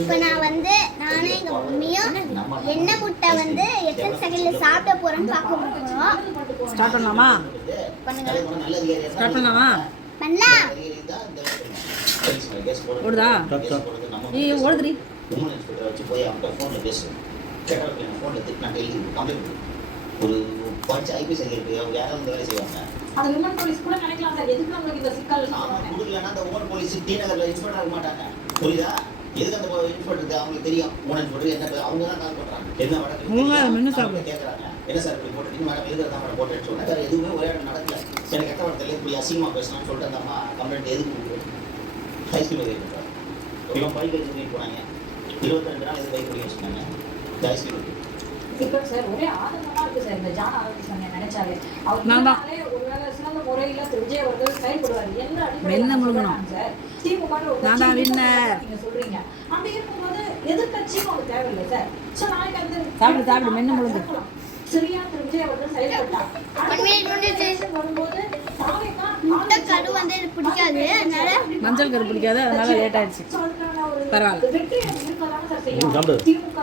இப்போ நான் வந்து நானும் எங்கள் மம்மியும் எண்ணெய் முட்டை வந்து எத்தனை செகண்டில் சாப்பிட போகிறோன்னு பார்க்க போகிறோம். ஸ்டார்ட் பண்ணலாமா? பண்ணுங்க. ஸ்டார்ட் பண்ணலாமா? பண்ணலாம். ஓடுதா? ஏய் ஓடுதுடி. ஒரு பஞ்ச ஐபிஎஸ் இருக்கு, அவங்க யாரும் வந்து வேலை செய்வாங்க. அது விமன் போலீஸ் கூட நினைக்கலாம் சார். எதுக்கு நம்மளுக்கு இந்த சிக்கல் கொடுக்கலன்னா அந்த உமன் போலீஸ் டி நகர்ல இன்ஸ்பெக்டர் ஆக மாட்டாங்க. புரியுதா? எதுக்கு அந்த இன்ஸ்பெக்டர் அவங்களுக்கு தெரியும் உமன் இன்ஸ்பெக்டர் என்ன அவங்க தான் கால் பண்றாங்க. என்ன வழக்கு கேட்கறாங்க. என்ன சார் இப்படி போட்டுட்டீங்க மேடம், எழுதுறதா மேடம் போட்டேன்னு சொன்னேன். வேற எதுவுமே ஒரே இடம் நடக்கல. எனக்கு கெட்ட வார்த்தையில இப்படி அசிங்கமா பேசணும்னு சொல்லிட்டு அந்த அம்மா கம்ப்ளைண்ட் எதுக்கு ஹைஸ்கூல் கேட்குறாங்க. இவன் பைக் வச்சு போனாங்க. 22 நாள் இது பைக் பண்ணி வச்சுருக்காங்க ஹைஸ்கூல். இப்போ சார் ஒரே ஆதங்கமா இருக்கு சார். இந்த ஜான் ஆரோக்கிய நினைச்சாலே அவருனாலே ஒருவேளை சிறந்த முறையில் திரு விஜய் அவர்கள் செயல்படுவார் என்ற அடிப்படையில் சார் திமுக நீங்க சொல்றீங்க. அப்படி இருக்கும்போது எதிர்கட்சியும் அவங்க தேவையில்லை சார். ஸோ நாளைக்கு வந்து சரியா திரு விஜய் அவர்கள் செயல்பட்டார் வரும்போது முட்டை கரு வந்து எனக்கு பிடிக்காது, அதனால மஞ்சள் கரு பிடிக்காது, அதனால லேட் ஆயிடுச்சு. பரவாயில்ல. வெற்றி இருக்கலாம் சார் செய்யும். திமுக